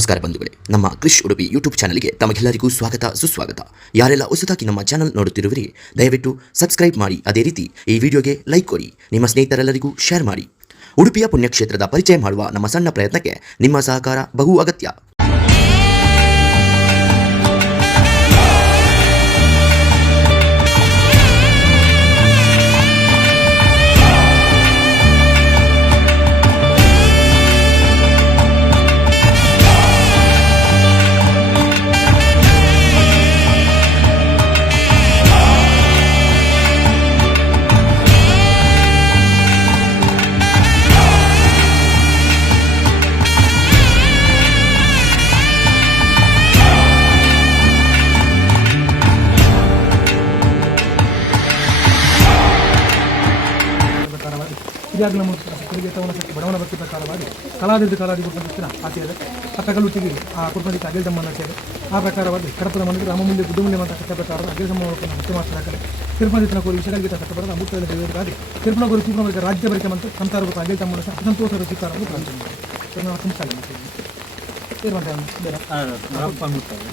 ನಮಸ್ಕಾರ ಬಂಧುಗಳೇ, ನಮ್ಮ ಕ್ರಿಶ್ ಉಡುಪಿ ಯೂಟ್ಯೂಬ್ ಚಾನಲ್ಗೆ ತಮಗೆಲ್ಲರಿಗೂ ಸ್ವಾಗತ ಸುಸ್ವಾಗತ. ಯಾರೆಲ್ಲ ಹೊಸದಾಗಿ ನಮ್ಮ ಚಾನಲ್ ನೋಡುತ್ತಿರುವಿರಿ ದಯವಿಟ್ಟು ಸಬ್ಸ್ಕ್ರೈಬ್ ಮಾಡಿ, ಅದೇ ರೀತಿ ಈ ವಿಡಿಯೋಗೆ ಲೈಕ್ ಕೊಡಿ, ನಿಮ್ಮ ಸ್ನೇಹಿತರೆಲ್ಲರಿಗೂ ಶೇರ್ ಮಾಡಿ. ಉಡುಪಿಯ ಪುಣ್ಯಕ್ಷೇತ್ರದ ಪರಿಚಯ ಮಾಡುವ ನಮ್ಮ ಸಣ್ಣ ಪ್ರಯತ್ನಕ್ಕೆ ನಿಮ್ಮ ಸಹಕಾರ ಬಹು ಅಗತ್ಯ. ಇದಾಗಲ ಮುಗಿಗೆ ತವನಕ್ಕೆ ಬಡವಣ ಭಕ್ತಿ ಪ್ರಕಾರವಾಗಿ ಕಲಾದಿ ಕೊಡ್ಕೊಂಡಿರ್ತೀರ ಆಚೆಯದೆ ಪಟ್ಟಕಲ್ಲುಚ್ಚಿಗೆ ಆ ಕುಟುಂಬಕ್ಕೆ ಅಗಿಲ್ ದಮ್ಮನ ಆಚೆಯದೆ ಆ ಪ್ರಕಾರವಾಗಿ ಕಡಪದ ಮನೆಗೆ ರಾಮ ಮುಂದೆ ಬುದ್ಧಮುಂಡೆ ಅಂತ ಕಟ್ಟ ಪ್ರಕಾರ ಅಗಿಲ್ ದಮ್ಮವನ್ನು ಮುಖ್ಯ ಮಾಡ್ತಾರೆ. ತಿರುಪತಿ ಕೋರಿ ವಿಷಯಗಳಿಗೆ ಕಟ್ಟಬಾರದ ಅಮೃತದಲ್ಲಿ ದೇವರಿಗಾಗಿ ತಿರುಪನಗೋರು ಚೂಪನವರಿಗೆ ರಾಜ್ಯ ಬರಿಕೆ ಮತ್ತು ಸಂಸಾರ ಅಗಿಲ್ ದಮ್ಮನ ಸಂತೋಷದ ಸ್ವೀಕಾರವನ್ನು ಪ್ರಾರಂಭ ನಾವು ತುಂಬಿಸ್ತಾರೆ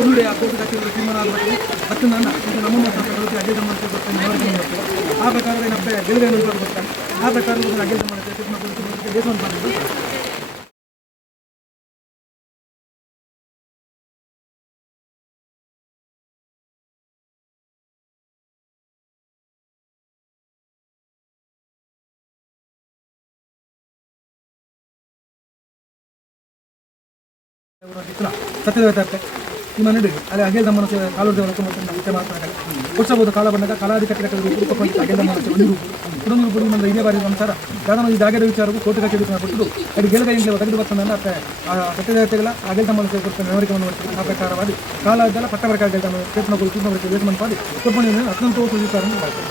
ಉರುಳೆ ಆ ಕೋಟೆ ತೀರ್ಮಾನ ಹತ್ತು ನನ್ನ ನಮ್ಮ ಆ ಪ್ರಕಾರದ ನಮ್ಮ ಗೆಲುವೆಯನ್ನು ಬರ್ತಾರೆ. ಆ ಪ್ರಕಾರದ ಅಗೆಲ್ ದೇಶವನ್ನು ಮಾಡಿದ್ರು. ಸತ್ಯದೇವತೆ ನಿಮ್ಮ ನಡುವೆ ಅಲ್ಲಿ ಅಗೆಲ್ ದಮ್ಮನ ಕಾಲೋರ್ದೇವರಕ್ಕೆ ಮತ್ತು ಮಾತನಾಡಲಿ ಕೊಡಿಸಬಹುದು. ಕಾಲ ಬಂದಾಗ ಕಾಲಾದಿ ಕಟ್ಟಡ ಅಗೆಲ್ ದಮ್ಮನ ಒಂದು ರೂಪು ನಮ್ಮ ಇದೇ ಬಾರಿ ಸಂಸಾರ ಯಾವ್ದೋ ಈ ಜಾಗದ ವಿಚಾರವು ಕೋಟೆ ಕಚೇರಿ ಕೊಟ್ಟರು ಅಲ್ಲಿ ಗೆಲುವೆಯಿಂದ ತೆಗೆದು ಬರ್ತಾನೆ ಅರ್ಥ ಆ ಸತ್ಯದೇವತೆಗಳ ಅಗೆಲ್ ದಮ್ಮನ ಕೊಡ್ತಾನೆ ಮೆಮರಿಕೆಯನ್ನು ಮಾಡ್ತಾರೆ. ಆ ಪ್ರಕಾರವಾಗಿ ಕಾಲ ಇದ್ದಲ್ಲ ಪಟ್ಟವರ್ಗ ಅಗೆಲ್ ದಮ್ಮನ ಚೇತನಗಳು ಚೂಪನವರಿಗೆ ವೇತಮನ್ ಪಾದಿ ಕೊಪ್ಪಣಿಯನ್ನು ಹತ್ತೊಂದು ವಿಚಾರವನ್ನು ಮಾಡ್ತಾರೆ.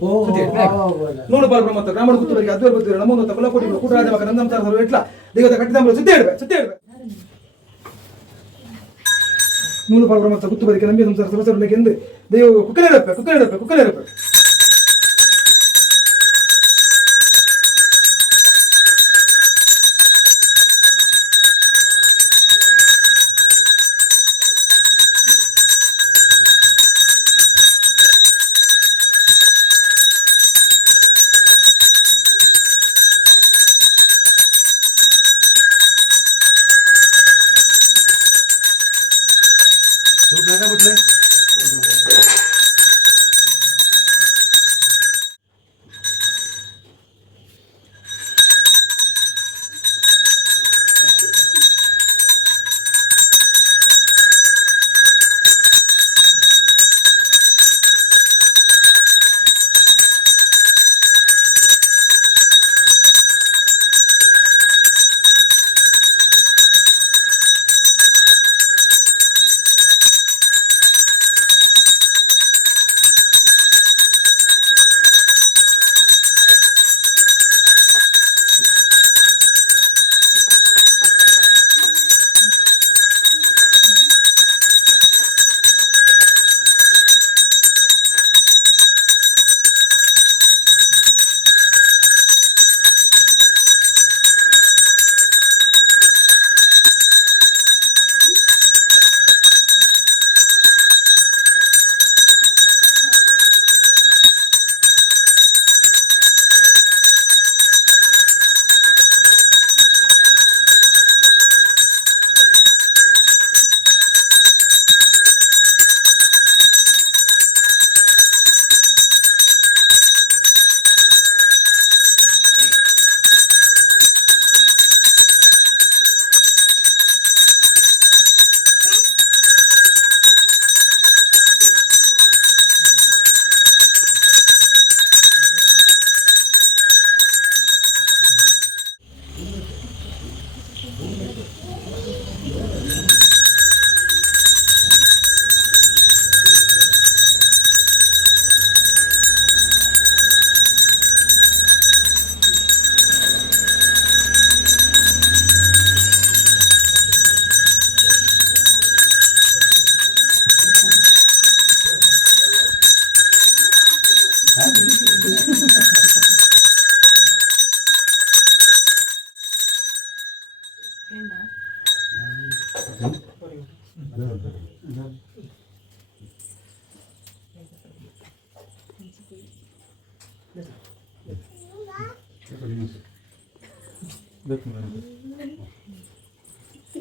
ನೂರು ಬಾಲ್ ಬ್ರಹ್ಮತ್ವ ಗ್ರಾಮದ ಗುತ್ತುವರಿಗೆ ಅದ್ವೈತ ಬುದ್ಧಿರು ನಮ್ಮೊಂದು ಕುಲಕೋಟಿ ಕೂಟರಾಜ ಮಗ ನಂದಂ ಸರ್ವ ಇಟ್ಲ ದೇವದ ಕಟ್ಟಿದ ಸುದ್ದಿ ಹೇಳ್ಬೆ ನೂರು ಬಾಲ್ ಬ್ರಹ್ಮತ್ವ ಗುತ್ತುವರಿಗೆ ನಂಬಿ ಸಂಸಾರ ಸದಸ್ಯರಿಗೆ ಎಂದು ದೇವ ಕುಕ್ಕನೇರಪ್ಪೆ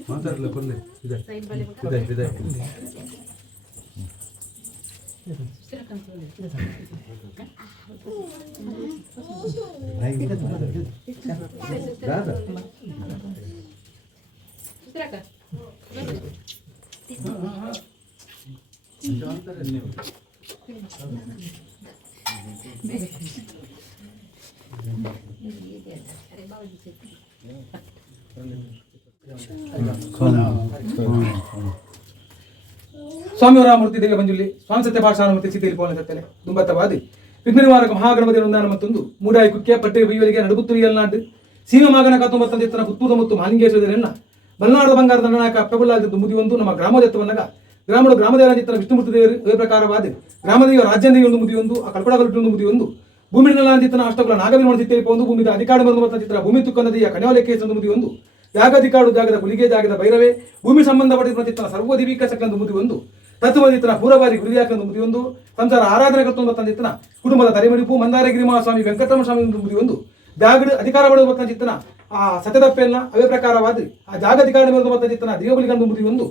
ಮಾತಾಡಲ್ಲ ಬರ್ಲಿ ಇದೆ ಇದೆ ಸ್ವಾಮಿಯವರ ಮೂರ್ತಿ ದೇವ ಮಂಜುಲಿ ಸ್ವಾಮಿ ಸತ್ಯ ಭಾಷಾನುಮತಿ ಸ್ಥಿತಿಯಲ್ಲಿ ಪೋನ ಸತ್ತಲೆ ದುಂಬತ್ತವಾದಿ ವಿಘ್ನನಿವಾರಕ ಮಹಾಗಣಪತಿ ವೃಂದಾನ ಮತ್ತೊಂದು ಮೂಡಾಯಿ ಕುಕ್ಕೆ ಪಟ್ಟೆ ಬೈಯವರಿಗೆ ನಡುಗುತ್ತುರಿಯಲ್ನಾಡು ಸೀಮ ಮಗನ 19 ಪುತ್ತೂರು ಮತ್ತು ಮಾಲಿಂಗೇಶ್ವರರೆನ್ನ ಬಲ್ನಾಡದ ಬಂಗಾರ ದಂಡನಾಯಕ ಅಪ್ಪಗುಲ್ಲಾದಿದ್ದು ಮುದಿಯೊಂದು ನಮ್ಮ ಗ್ರಾಮೋದತ್ತವನ್ನಾಗ ಗ್ರಾಮದೇವರ ಚಿತ್ರ ವಿಷ್ಣುಮೂರ್ತಿ ದೇವರು ಅದೇ ಪ್ರಕಾರವಾದ ಗ್ರಾಮದೇವ ರಾಜ್ಯಂದೇವಿ ಒಂದು ಮುದಿಯೊಂದು ಆ ಕಲ್ಪಡಗಲ್ಪಿ ಒಂದು ಮುದಿಯೊಂದು ಭೂಮಿ ಚಿತ್ರನ ಅಷ್ಟಗಳ ನಾಗವಿನ ಸ್ಥಿತಿಯಲ್ಲಿ ಪೋಂದು ಭೂಮಿದ ಅಧಿಕಾರ ಬಂದು ಚಿತ್ರ ಭೂಮಿ ತುಕ್ಕನದಿಯ ಕನ್ಯಾವಲೇಖ ಮುದಿಯೊಂದು ಯಾಗಧಿಕಾಡು ಜಾಗದ ಗುಲಿಗೆ ಜಾಗದ ಭೈರವೇ ಭೂಮಿ ಸಂಬಂಧಪಟ್ಟಿರುವ ಚಿತ್ರ ಸರ್ವದಿವೀಕ ಸಕ್ಕಂದು ಮುದಿಯೊಂದು ತತ್ವದಿತ್ರ ಪೂರ್ವವಾರಿ ಗುರಿಯಾಕಂದು ಮುದಿಯೊಂದು ಸಂಸಾರ ಆರಾಧನೆ ಕರ್ತೊಂದು ಚಿತ್ರನ ಕುಟುಂಬದ ತಲೆಮಡಿಪು ಮಂದಾರಗಿರಿ ಮಹಾಸ್ವಾಮಿ ವೆಂಕಟರಮಣ ಸ್ವಾಮಿ ಮುದಿಯೊಂದು ಜಾಗದ ಅಧಿಕಾರ ಪಡೆಯುವ ಚಿತ್ರನ ಆ ಸತ್ಯದಪ್ಪೆಲ್ಲ ಅವೇ ಪ್ರಕಾರವಾದ್ರಿ ಆ ಜಾಗಧಿಕಾರ ಬರೆದು ಚಿತ್ರನ ದೇವಬಲಿಗಂದು ಮುದಿಯೊಂದು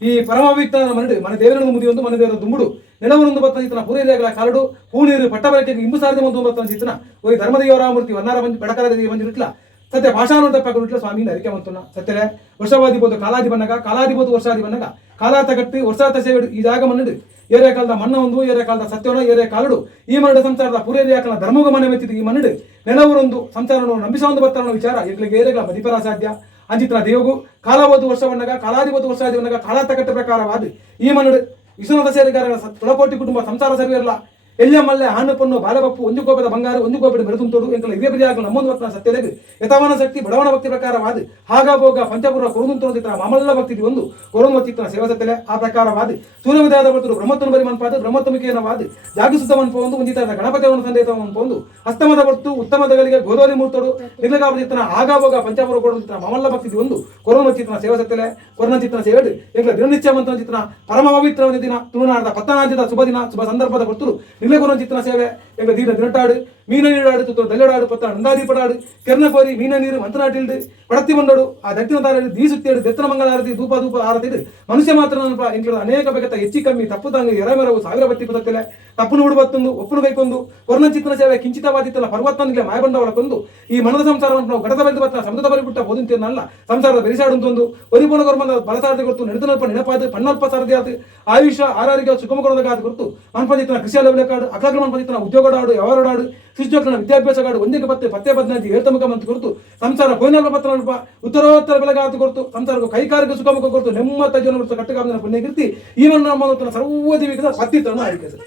ಈ ಪರಮವಿಕ್ತ ಮನ ದೇವರನ್ನು ಮುದಿಯೊಂದು ಮನ ದೇವರ ದುಂಬುಡು ನೆಲವರೊಂದು ಬತ್ತ ಚಿತ್ರನ ಪೂರೈದೇಗಳ ಕಾರಡು ಹೂನೀರು ಪಟ್ಟಬರಕ್ಕೆ ಇಂಬು ಸಾರದೆ ಒಂದು ಬತ್ತ ಚಿತ್ರನ ಒಯ್ ಧರ್ಮದೇವರ ಮೂರ್ತಿ ವನ್ನಾರ ಬಂದು ಬಡಕರ ದೇವಿ ಮಂಜುಟ್ಲ ಸತ್ಯ ಭಾಷಾನು ತಪ್ಪುಟ್ಲ ಸ್ವಾಮಿ ಅರಿಕೆ ಮಂತುನ ಸತ್ಯಲೆ ವರ್ಷವಾದಿಬೋದು ಕಾಲಾದಿ ಬನ್ನಗ ಕಾಲಾದಿಬೋದು ವರ್ಷಾದಿ ಬನ್ನಗ ಕಾಲಾತ ಕಟ್ಟಿ ವರ್ಷಾತ ಸೇವೆ ಈ ಜಾಗ ಮನ್ನಡು ಏರಿಯ ಕಾಲದ ಮಣ್ಣ ಒಂದು ಏರಿಯ ಕಾಲದ ಸತ್ಯವನ ಏರಿಯ ಕಾಲಡು ಈ ಮರಡು ಸಂಸಾರದ ಪೂರೈರಿಯ ಕಾಲ ಧರ್ಮಗ ಮನೆ ಮೆತ್ತಿದ್ದು ಈ ಮನ್ನಡು ನೆಲವರೊಂದು ಸಂಸಾರವನ್ನು ನಂಬಿಸೊಂದು ಬರ್ತಾರ ವಿಚಾರ ಇರ್ಲಿಕ್ಕೆ ಏರಿಗಳ ಮದಿಪರ ಸಾಧ್ಯ ಅಂಚಿತ್ರ ದೇವಗು ಕಾಲಾವತ್ತು ವರ್ಷವನ್ನಗ ಕಾಲಾದಿವತ್ತು ವರ್ಷಾದಿ ಬನ್ನಗ ಕಾಲಾತ ಕಟ್ಟ ಪ್ರಕಾರವಾದ ಈ ಮನ್ನಡು ವಿಶ್ವನಾಥ ಸೇರಿಗಾರ ತುಳಕೋಟಿ ಕುಟುಂಬ ಸಂಸಾರ ಸರ್ವೇರಲ್ಲ ಎಲ್ಲಿಯ ಮಲ್ಲೆ ಹಣ್ಣು ಪಣ್ಣು ಬಾಲಬಪ್ಪು ಒಂದು ಕೋಪದ ಬಂಗಾರ ಒಂದು ಕೋಪದ ಬೆರೆತುಂತೋಡು ಎಂಕಲ ಹಿರಿಯ ಬಿರಿಯಾಗಲು ನಮ್ಮೊಂದು ವರ್ತನ ಸತ್ಯಲೆಗೆ ಯಥಾವನ ಶಕ್ತಿ ಬಡವನ ಭಕ್ತಿ ಪ್ರಕಾರವಾದ ಹಾಗಾಬೋಗ ಪಂಚಪುರ ಕೊರುಂತೋದಿತ್ತ ಮಾಮಲ್ಲ ಭಕ್ತಿ ಒಂದು ಕೊರುಂವ ಚಿತ್ರ ಸೇವಾ ಸತ್ಯಲೆ ಆ ಪ್ರಕಾರವಾದ ಸೂರ್ಯವಿದಾದ ಬರ್ತರು ಬ್ರಹ್ಮತ್ವನ ಬರಿ ಮನ್ಪಾದ ಬ್ರಹ್ಮತ್ವಮಿಕೆಯನವಾದ ಜಾಗಸುತ್ತ ಮನ್ಪೊಂದು ಒಂದಿತ ಗಣಪತಿಯವನ ಸಂದೇಶ ಮನ್ಪೊಂದು ಅಸ್ತಮದ ಬರ್ತು ಉತ್ತಮದಗಳಿಗೆ ಗೋಧೋಲಿ ಮೂರ್ತೋಡು ನಿರ್ಲಗಾವಚಿತ್ರನ ಆಗಾಬೋಗ ಪಂಚಪುರ ಕೊಡುತ್ತ ಮಾಮಲ್ಲ ಭಕ್ತಿ ಒಂದು ಕೊರುಂವ ಚಿತ್ರ ಸೇವಾ ಸತ್ಯಲೆ ಕೊರನ ಚಿತ್ರ ಸೇವೆಡು ಎಂಕಲ ದಿನನಿತ್ಯ ಮಂತ್ರ ಚಿತ್ರ ಪರಮ ಪವಿತ್ರವಾದ ದಿನ ತುಳುನಾಡದ ಪತ್ತನಾದ್ಯದ ಶುಭ ದಿನ ಶುಭ ಸಂದರ್ಭದ ಬರ್ತರು ನಿಲಗುಣ ಚಿತ್ರ ಸೇವೆ ಎಂಗ ದೀನ ದಿನಟಾಡು ಮೀನ ನೀರಾಡು ತುತ್ತು ದಲ್ಲಡಾಡು ಪತ್ತ ನಂದಾದೀಪಡಾಡು ಕೆರ್ನಕೋರಿ ಮೀನ ನೀರು ಮಂತ್ರನಾಟಿಲ್ಡು ಪಡತ್ತಿ ಬಂದೋಡು ಆ ದತ್ತಿನ ತಾರಡಿ ದೀಸುತ್ತೇಡು ದತ್ತನ ಮಂಗಲ ಆರತಿ ಧೂಪ ಆರತಿಡು ಮನುಷ್ಯ ಮಾತ್ರ ಎಂಕಲ ಅನೇಕ ಬೇಕತ್ತ ಹೆಚ್ಚಿ ಕಮ್ಮಿ ತಪ್ಪು ತಂಗ ಎರಮೆರವು ಸಾವಿರ ಬತ್ತಿ ಪತ್ತಲೆ ತಪ್ಪು ಬಿಡುಬತ್ತೊಂದು ಒಪ್ಪನು ಕೈಕೊಂದು ವರ್ಣ ಚಿತ್ರ ಸೇವೆ ಕಿಂಚಿತವಾದಿತ್ತಲ್ಲ ಪರ್ವತನಿಗೆ ಮಾಯಬಂಡವಳ ಕೊಂದು ಈ ಮನದ ಸಂಸಾರವನ್ನು ನಾವು ಗಡದ ಬರೆದು ಬತ್ತ ಸಮುದ್ರ ಬರಿಬಿಟ್ಟ ಬೋದಿಂತೇನಲ್ಲ ಸಂಸಾರದ ಬೆರಿಸಾಡುಂತೊಂದು ಒರಿಪುಣ ಗೊರ್ಮದ ಬಲಸಾರದೆ ಕೊಟ್ಟು ನೆಡತನಲ್ಪ ನೆನಪಾದ ಪಣ್ಣಲ್ಪ ಸಾರದೆ ಆದ ಆಯುಷ ಆರೋಗ್ಯ ಸುಗಮ ಕೊಡೋದಕ್ಕಾದ ಕೊಟ್ಟು ಮನ್ಪದಿತ್ತನ ಕೃಷಿ ಅಲವಲೇಕಾಡು ಅಕ್ಲಾಗ್ಲ ಮನ್ಪದಿತ್ತನ ಉದ್ಯೋಗಡಾಡು ವ್ಯವಹಾರಡಾಡು ಶಿಶುಚಕ್ರನ ವಿದ್ಯಾಭ್ಯಾಸಗಾಡು ಒಂದಿಗೆ ಪತ್ತೆ ಪತ್ತೆ ಬದನಾಜಿ ಹೇಳ್ತಮುಖ ಮಂತ್ ಕೊಡ್ತು ಸಂಸಾರ ಕೊಯ್ನಲ್ಪ ಪತ್ರ ಉತ್ತರೋತ್ತರ ಬೆಳಗಾತು ಕೊಡ್ತು ಸಂಸಾರಕ್ಕೂ ಕೈಕಾರಿಕ ಸುಖಮುಖ ಕೊಡ್ತು ನೆಮ್ಮತ್ತ ಜೀವನ ಕೊಡ್ತು ಕಟ್ಟಕಾಮನ ಪುಣ್ಯಕೀರ್ತಿ ಈವನ್ ನಮ್ಮ ಸರ್ವದಿವಿಕ ಪತ್ತಿತ್ತನ್ನು ಆಯ್ಕೆ ಸರ್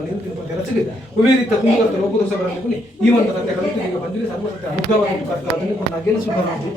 ನೀರು ತಿನ್ಕೊಂಡು ರಚಗೆ ಉವೇರಿತ ಕುಂದುವರ್ತ ಲೋಕದೋಷಗಳಲ್ಲಿ ಕೂಡ ಈ ಒಂದು ಸತ್ಯ ಕಲಿತು ಈಗ ಬಂದಿರಿ ಸರ್ವ ಸತ್ಯ ಮುಗ್ಧವಾಗಿ ಕರ್ತ ಅದನ್ನು ಕೊಂಡು ಗೆಲ್ಲಿಸುವ ನಾವು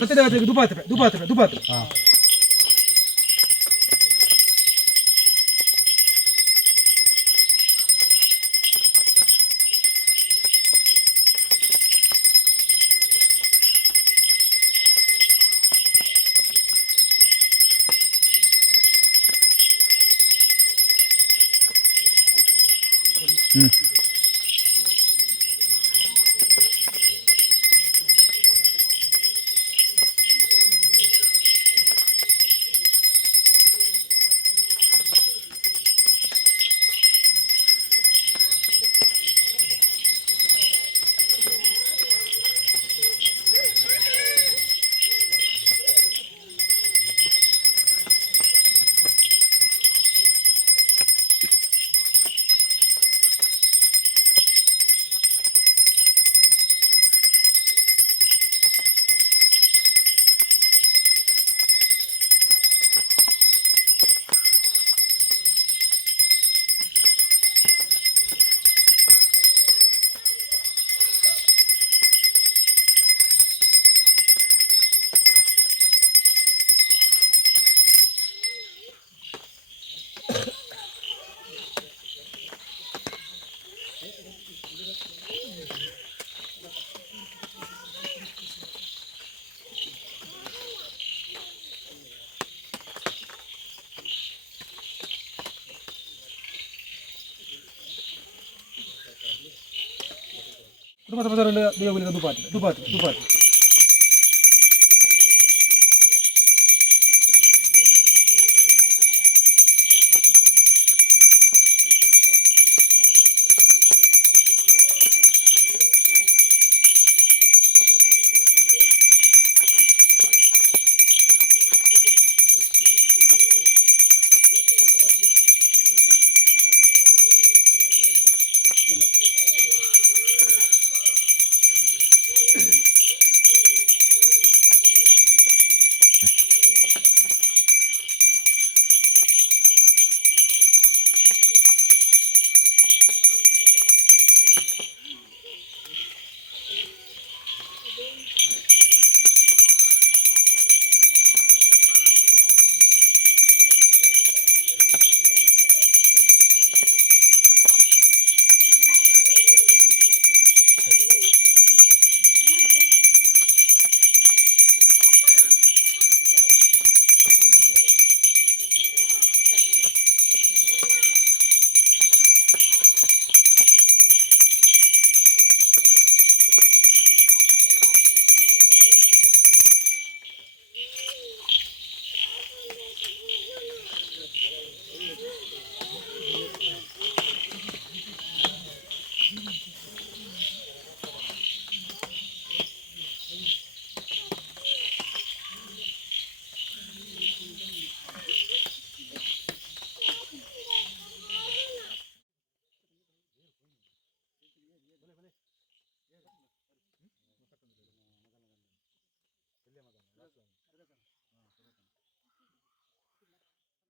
ಸತ್ಯದೇವತೆಗೆ ದುಪಾತ್ರೆ ಕುಟುಂಬ ಸದಸ್ಯರಿಂದ ದೇವರಿಗೆ ದುಪಾತಿ ದುಪಾತಿ ದುಪಾತಿ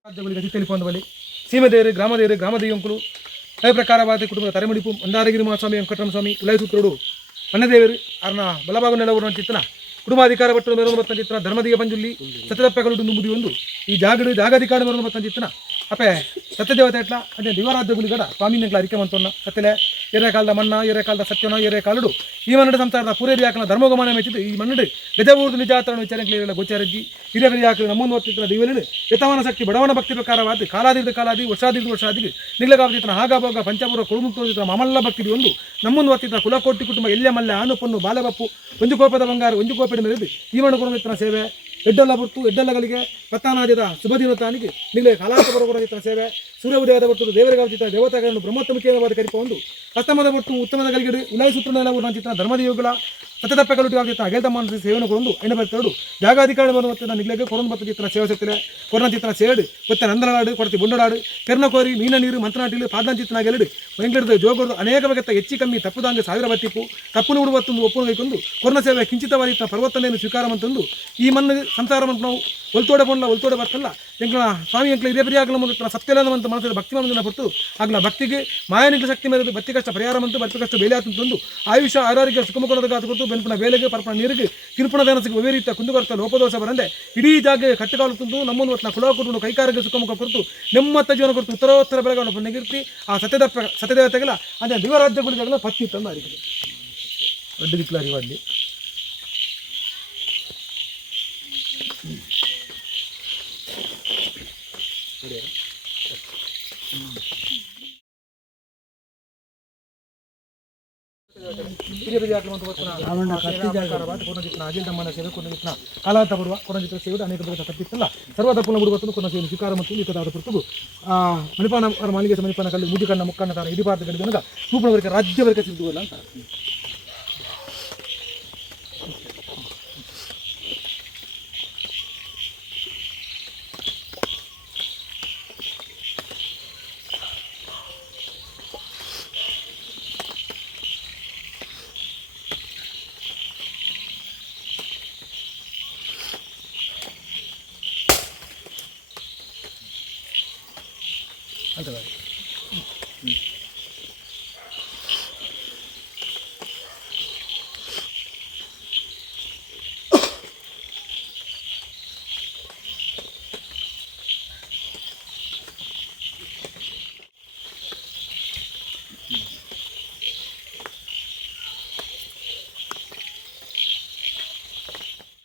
ರಾಜ್ಯಗಳಿಗೆ ತಿತ್ತಲಿಪೊಂದ ಬಳಿ ಸೀಮೆದೇರು ಗ್ರಾಮದ ಯುಂಕುಲು ಅದೇ ಪ್ರಕಾರವಾದ ಕುಟುಂಬದ ತರೆಮಡಿಪು ಮಂದಾರಗಿರಿ ಮಹಾಸ್ವಾಮಿ ವೆಂಕಟರಮಣ ಸ್ವಾಮಿ ಉಲೈಸೂತ್ರುಡು ಮನ್ನದೇವರು ಅರ್ನ ಬಲಭಾಗ ನೆಲವರು ಚಿತ್ತನ ಕುಟುಂಬಾಧಿಕಾರ ಪಟ್ಟು ಮೇರು ಬತ್ತನ ಚಿತ್ತನ ಧರ್ಮದಿಗೆ ಪಂಜುಲ್ಲಿ ಸತ್ಯದಪ್ಪೆಗಳು ನುಂಬುದಿ ಒಂದು ಈ ಜಾಗಾಧಿಕಾರ ಮೇರು ಬತ್ತನ ಚಿತ್ತನ ಅಪೆ ಸತ್ಯದೇವತೆ ಎಟ್ಲ ಅದೇ ದಿವರಾಜ್ಯ ಗುಲಿಗಡ ಸ್ವಾಮಿನಿಗಳ ಅರಿಕೆ ಮಂತೊನ್ನ ಸತ್ಯಲೆ ಕಾಲದ ಮಣ್ಣ ಕಾಲದ ಸತ್ಯನ ಕಾಲುಡು ಈ ಮನ್ನಡ ಸಂಸಾರದ ಪೂರೇರಿ ಹಾಕನ ಧರ್ಮೋಗಮನ ಮೆಚ್ಚಿದ್ದು ಈ ಮನ್ನಡು ಬೆದವೂರ್ದು ನಿಜಾತರಣ ವಿಚಾರಗಳಿಗೆಲ್ಲ ಗೋಚಾರಜ್ಜಿ ಹಿರಿಯ ಹಾಕಲು ನಮ್ಮನ್ನು ಒತ್ತಿನ ದಿವಲಿಡು ಯತವನ ಶಕ್ತಿ ಬಡವನ ಭಕ್ತಿ ಪ್ರಕಾರವಾದ ಕಾಲಾದಿ ವರ್ಷಾದಿ ನಿಗ್ಲಗಾವತಿನ ಹಾಗಾಭೋಗ ಪಂಚಪೂರ್ವ ಕುರುಮುಕ್ತ ಮಮಲ್ಲ ಭಕ್ತಿ ಒಂದು ನಮ್ಮನ್ನು ಒತ್ತಿನ ಕುಲಕೋಟಿ ಕುಟುಂಬ ಎಲ್ಲೆ ಮಲ್ಲೆ ಆನು ಪೊನ್ನು ಬಾಲಬಪ್ಪು ಒಂದು ಕೋಪದ ಬಂಗಾರ ಒಂದು ಕೋಪದ ಮೆರೆದು ಈ ಮಣ್ಣು ಕುರುಮಿತ್ರನ ಸೇವೆ ಎಡ್ಡಲ್ಲ ಬುರ್ತು ಎಡ್ಡಲ್ಲಗಳಿಗೆ ಪತ್ತಾನಾದ್ಯದ ಶುಭ ದಿನತಾನಿಗೆ ನಿಲೆ ಕಾಲಾಂತ ಬರಗುಣ ಸೇವೆ ಸೂರ್ಯ ಉದಯದ ಬರ್ತದೆ ದೇವರಿಗಾವಚಿತ ದೇವತಾಗಳನ್ನು ಬ್ರಹ್ಮೋತ್ತಮಕೇನವಾದ ಕರಿಪೊಂದು ಅಸ್ತಮದ ಬಟ್ಟು ಉತ್ತಮದ ಗಲಿಗಡೆ ಉಲಾಯಿ ಸೂತ್ರನೆಲ್ಲ ಊರ್ನಂಚಿತ ಧರ್ಮದ ಯೋಗಗಳ ಸತ್ಯದಪ್ಪೆಗಳು ಆಗುತ್ತ ಅಗೇತ ಮಾನಸ ಸೇವೆಯನ್ನು ಕೊಂದು ಎಣ್ಣೆ ಬರ್ತಾಡು ಜಾಗಾಧಿಕಾರಿ ಬರುವಂತೆ ನಿಗ್ಲೆಗೆ ಕೊರೊಂದು ಬತ್ತ ಚಿತ್ರ ಸೇವೆ ಸತ್ತಿಲೆ ಕೊರನ ಚಿತ್ರ ಸೇಡು ಮತ್ತೆ ನಂದನಾಡು ಕೊಡತಿ ಬುಂಡನಾಡು ಕೆರ್ನಕೋರಿ ಮೀನ ನೀರು ಮಂತ್ರನಾಟಿಲು ಪಾದನ ಚಿತ್ರನ ಗೆಲಡು ಬೆಂಗಳೂರು ಜೋಗೋಡು ಅನೇಕ ಬಗೆತ್ತ ಹೆಚ್ಚಿ ಕಮ್ಮಿ ತಪ್ಪುದಾಂಗ ಸಾವಿರ ಬತ್ತಿಪ್ಪು ತಪ್ಪು ನೋಡುವತ್ತೊಂದು ಒಪ್ಪು ಕೈಕೊಂಡು ಕೊರನ ಸೇವೆ ಕಿಂಚಿತವಾದ ಪರ್ವತನೆಯನ್ನು ಸ್ವೀಕಾರ ಮಂತಂದು ಈ ಮಣ್ಣು ಸಂಸಾರ ನಾವು ಒಲ್ತೋಡೆ ಬರ್ತಲ್ಲ ಎಂಕ್ಲ ಸ್ವಾಮಿ ಎಂಕ್ಲ ಹಿರಿಯ ಆಗಲ ಮುಂದೆ ಸತ್ಯಲನವಂತ ಮನಸ್ಸಲ್ಲಿ ಭಕ್ತಿ ಮಂದಿನ ಪಟ್ಟು ಆಗ್ಲ ಭಕ್ತಿಗೆ ಮಾಯಾನಿಗ್ಲ ಶಕ್ತಿ ಮೇಲೆ ಭಕ್ತಿ ಕಷ್ಟ ಪರಿಹಾರ ಮಂತು ಭಕ್ತಿ ಕಷ್ಟ ಬೇಲೆ ಆತಂದು ಆಯುಷ ಆರೋಗ್ಯ ಸುಖಮುಖದ ಗಾತು ಕೊಟ್ಟು ಬೆನ್ಪುನ ಬೇಲೆಗೆ ಪರ್ಪಣ ನೀರಿಗೆ ಕಿರುಪಣ ದಾನಸಿಗೆ ಒವೇರಿತ ಕುಂದುಕೊರತ ಲೋಪದೋಷ ಬರಂದೆ ಇಡೀ ಜಾಗ ಕಟ್ಟುಕಾಲು ತಂದು ನಮ್ಮನ್ನು ಒಟ್ಟಿನ ಕುಲ ಕೊಟ್ಟು ಕೈಕಾರಕ್ಕೆ ಸುಖಮುಖ ಕೊಟ್ಟು ನೆಮ್ಮತ್ತ ಜೀವನ ಕೊಟ್ಟು ಉತ್ತರೋತ್ತರ ಬೆಳಗಳನ್ನು ನೆಗಿರ್ತಿ ಆ ಸತ್ಯದೇವತೆಗಳ ಅದೇ ದಿವರಾಜ್ಯ ಗುಡಿಗಳ ಪತ್ನಿ ತಂದು ಅರಿಕೆ ದೊಡ್ಡ ದಿಕ್ಕಲ ಅರಿವಾಡ್ಲಿ ಕಾಲಾಂತ ಬರುವ ಕೊನಜಿತ್ರ ಸೇವೆ ಅನೇಕ ಬಗೆಯ ತಪ್ಪಿತ್ತಲ್ಲ ಸರ್ವದ ಪುನಃ ಬಿಡುವತ್ತು ಕೊನ ಸೇವೆ ಸ್ವೀಕಾರ ಮತ್ತು ಲಿಖಿತಾದ ಪುರ್ತದು ಮಣಿಪಾನ ಮಾಲಿಗೆ ಮಣಿಪಾನ ಕಲ್ಲಿ ಮುದಿಕಣ್ಣ ಮುಕ್ಕಣ್ಣ ತರ ಇಡೀ ಭಾರತದಲ್ಲಿ ನನಗ ರೂಪಣವರೆಗೆ ರಾಜ್ಯವರೆಗೆ ಸಿಗುವಲ್ಲ ಅಂತ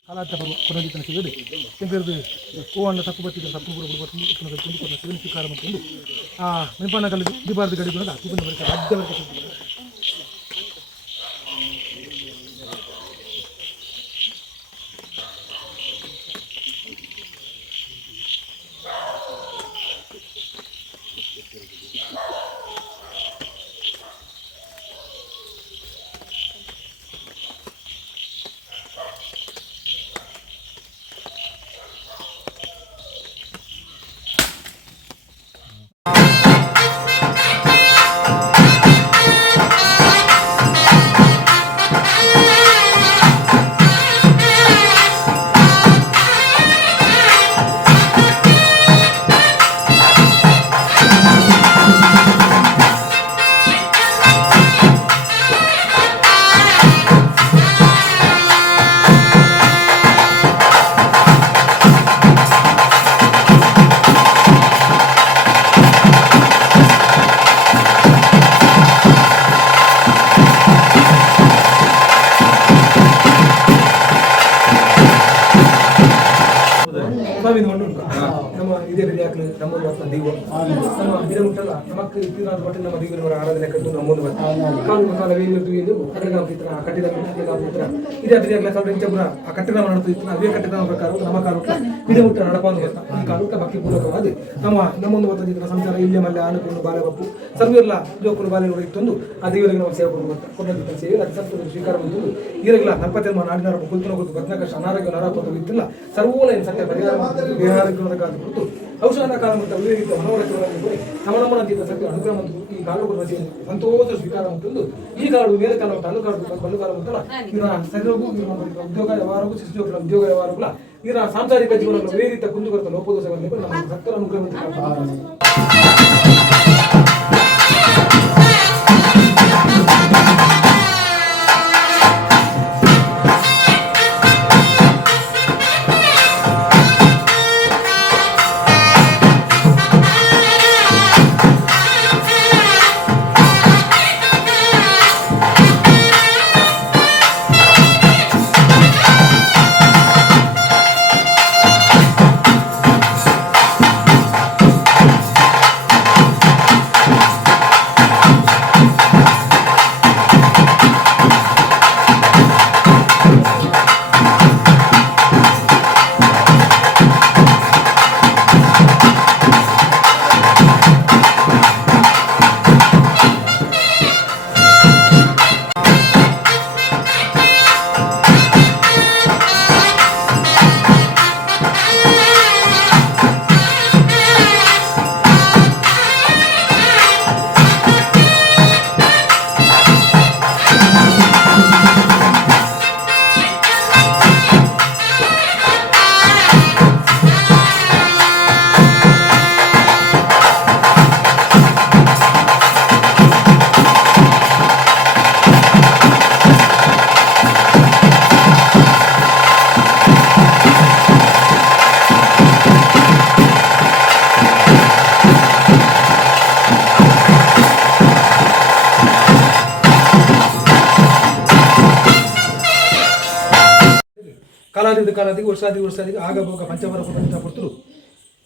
ಕಾಲಾಂತ ಕೊನಜಿತನ ಸಿಗದೆ ಎಂಕರದು ಹೂವಣ್ಣ ತಪ್ಪು ಬತ್ತಿದ ತಪ್ಪು ಕೂಡ ಬಿಡ್ಬರ್ತೀನಿ ಕುಂದು ಕೊನ ಸಿಗನಿ ಸ್ವೀಕಾರ ಮಾಡ್ಕೊಂಡು ಮಣಿಪಾನ ಕಲ್ಲಿ ಇಡೀ ಭಾರತ ಗಡಿ ರಾಜ್ಯವರೆಗೆ ನಮ್ಮೊಂದು ಬರ್ತಾನೆ ದೀವ ನಮ್ಮ ಗಿಡ ಮುಟ್ಟಲ್ಲ ನಮಕ್ಕೆ ಇತ್ತಿನಾದ ಮಟ್ಟಿಗೆ ನಮ್ಮ ದೀವರ ಆರಾಧನೆ ಕಟ್ಟು ನಮ್ಮೊಂದು ಬರ್ತಾನೆ ಕಾಲು ಕಾಲವೇನು ಇದು ಕಟ್ಟಡ ಕಟ್ಟಿದ ಇದೇ ಅದಿಯಾಗಲ ಕಾಲು ಇಂಚಪುರ ಆ ಕಟ್ಟಡ ನಡೆಯುತ್ತಿತ್ತು ಅವೇ ಕಟ್ಟಡ ಪ್ರಕಾರ ನಮ್ಮ ಕಾಲುಟ್ಟ ಗಿಡ ಮುಟ್ಟ ನಡಪಾಂದು ಬರ್ತಾ ಈ ಕಾಲುಟ್ಟ ಭಕ್ತಿ ಪೂರ್ವಕವಾದ ನಮ್ಮೊಂದು ಬರ್ತಾ ಸಂಸಾರ ಇಲ್ಲೇ ಮಲ್ಲೆ ಆನುಕೊಂಡು ಬಾಲೆ ಬಪ್ಪು ಸರ್ವೆಲ್ಲ ಜೋಕುಲು ಬಾಲೆ ಇತ್ತೊಂದು ಆ ದೇವರಿಗೆ ನಾವು ಸೇವೆ ಕೊಡು ಬರ್ತಾ ಕೊಟ್ಟಿದ್ದ ಸೇವೆ ಅದು ಸಂತೋಷ ಸ್ವೀಕಾರ ಬಂದು ಈರಲ್ಲ ನಲ್ಪತ್ತೆಮ್ಮ ನಾಡಿನಾರ ಕುಲ್ತನ ಗೊತ್ತು ಬದನಾಕಶ ಅನಾರೋಗ್ಯ ನರಾಪತ್ತು ಇತ್ತಿಲ್ಲ ಸರ್ವೂಲ ಏನು ಸತ್ಯ ಪರಿಹಾರ ದೇಹಾರೋಗ್ಯದ ಕಾಲ ಕೊಟ್ಟು ಔಷಧ ಕಾಲ ಮತ್ತು ವಿವೇಕ ಮನೋರಥಗಳಲ್ಲಿ ಹೋಗಿ ನಮ್ಮನಂತಿದ್ದ ಸತ್ಯ ಅನುಗ್ರಹ ಮತ್ತು ಈ ಕಾಲು ಸಂತೋಷ ಸ್ವೀಕಾರ ಅಂತಂದು ಈ ಕಾಡು ಮೇಲೆ ಕಾಲ ಮತ್ತು ಅನುಕಾಲ ಬಲ್ಲು ಕಾಲ ಅಂತಲ್ಲ ಇವರ ಶರೀರಗೂ ಉದ್ಯೋಗ ವ್ಯವಹಾರಗೂ ಶಿಶುಗಳ ಉದ್ಯೋಗ ವ್ಯವಹಾರಗಳ ಇವರ ಸಾಂಸಾರಿಕ ಜೀವನಗಳು ವೇದಿತ ಕುಂದುಕೊರತ ಲೋಪದೋಷಗಳಲ್ಲಿ ನಮ್ಮ ಭಕ್ತರ ಅನುಗ್ರಹ ಕಾಲಾದಿಗೆ ವರ್ಷಾದಿಗೆ ಆಗಬೋಗ ಪಂಚವರ ಕೊಟ್ಟರು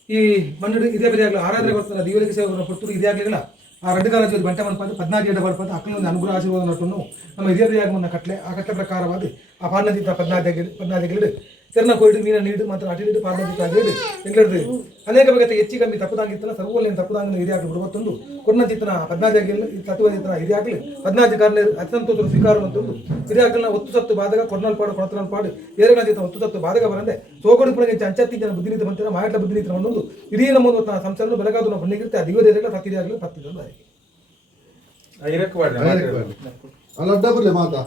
ಈ ಮಣ್ಣು ಇದೇ ಬೇರೆ ಆಗಲಿ ಆರಾಧನೆ ಬರ್ತಾರೆ ದೇವರಿಗೆ ಸೇವೆ ಕೊಡ್ತರು ಇದೇ ಆಗಲಿಲ್ಲ ಆ ರೆಡ್ಡು ಕಾಲ ಜೊತೆ ಬಂಟೆ ಮನಪಾದ 14 ಏಟ ಬರ್ಪಾದ ಅಕ್ಕನ ಒಂದು ಅನುಗ್ರಹ ಆಶೀರ್ವಾದ ನಟನ್ನು ನಮ್ಮ ಇದೇ ಬೇರೆ ಆಗ ಕಟ್ಲೆ ಆ ಕಟ್ಲೆ ಪ್ರಕಾರವಾದ ಆ ಪಾರ್ನದಿತ್ತ 14 ತೆರನ ಕೊಯ್ದು ಮೀನ ನೀಡು ಮಾತ್ರ ಅಟಿಲಿಟ್ಟು ಪಾರ್ನದಿತ್ತ ಆಗಿಡು ಎಂಗ್ಲಿಡ್ದು ಅನೇಕ ಬಗೆತ ಹೆಚ್ಚಿ ಕಮ್ಮಿ ತಪ್ಪದಾಗಿತ್ತಲ್ಲ ಸರ್ವಲ್ಲಿ ತಪ್ಪದಾಗಿ ಹಿರಿಯಾಗಲಿ ಬಿಡುವತ್ತೊಂದು ಕೊನ್ನಚಿತ್ತನ 14 ತತ್ವದಿತ್ತನ ಹಿರಿಯಾಗಲಿ 14 ಕಾರಣ ಅತ್ಯಂತ ಸ್ವೀಕಾರ ಅಂತಂದು ಹಿರಿಯಾಗಲಿನ ಒತ್ತು ಸತ್ತು ಬಾಧಕ ಕೊಡ್ನಲ್ಪಾಡು ಕೊಡತನಲ್ಪಾಡು ಏರಗಾದಿತ್ತ ಒತ್ತು ಸತ್ತು ಬಾಧಕ ಬರಂದೆ ಸೋಗೋಡು ಪುಣಗೆ ಅಂಚತ್ತಿ ಜನ ಬುದ್ಧಿನೀತಿ ಬಂತಿನ ಮಾಯಟ್ಲ ಬುದ್ಧಿನೀತಿ ಒಂದೊಂದು ಹಿರಿಯ ನಮ್ಮ ಸಂಸಾರ ಬೆಳಗಾದ ನಾವು ಹೊಣ್ಣಿಗಿರುತ್ತೆ ಆ ದಿವದೇರಗಳ ತತ್ತಿರಿಯಾಗಲಿ ಪತ್ತಿದ್ರು ಇರಕ್ಕೆ ಅಲ್ಲ ಡಬಲ್ ಮಾತಾ